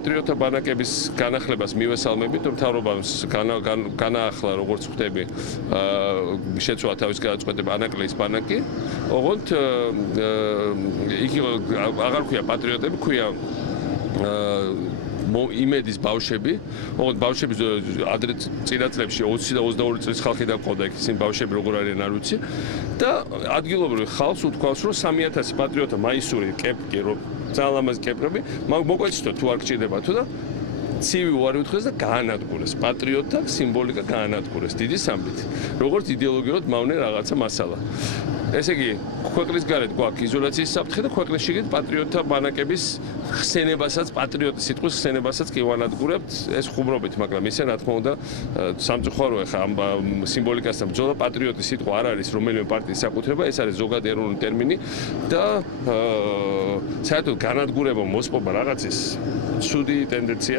პატრიოტთა ბანაკების განახლებას მივესალმებით, რომ მთავრობამ განაახლა როგორც ხვდები შეცვალა თავის გადაწყვეტება ანაკლიის ბანაკი. ოღონდ იქ აღარ ქვია პატრიოტები, ქვია იმედის ბავშვები, ოღონდ ბავშვები ადრე წინა წლებში 20 და 22 წლის ხალხი დაყავდა იქ ისინი ბავშვები როგორ არიან არ ვიცი და ადგილობრივ ხალხს უთქვამს რომ 3000 პატრიოტა მაისური კეპკი რომ ძალიან ლამაზი კეპრები მოგვეცდოთ თუ არ გჭირდება თუ და ცივი უარი უთხრეს და გაანადგურეს პატრიოტთა სიმბოლიკა გაანადგურეს დიდი სამბით როგორც იდეოლოგიურად მავნე რაღაცა მასალა ესე იგი ქვეყნის გარეთ გვაქვს იზოლაციის საფრთხე და ქვეყნის შიგნით პატრიოტთა ბანაკების ხსენებასაც პატრიოტის სიტყვის ხსენებასაც კი ვანადგურებთ ეს ხუმრობით მაგრამ ისე რა თქმა უნდა სამწუხაროა ხა ამ სიმბოლიკასთან ბრძოლა პატრიოტის სიტყვა არ არის რომელიმე პარტიის საკუთრება ეს არის ზოგადი ეროვნული ტერმინი და საერთოდ განადგურება მოსპობა რაღაცის ცუდი ტენდენცია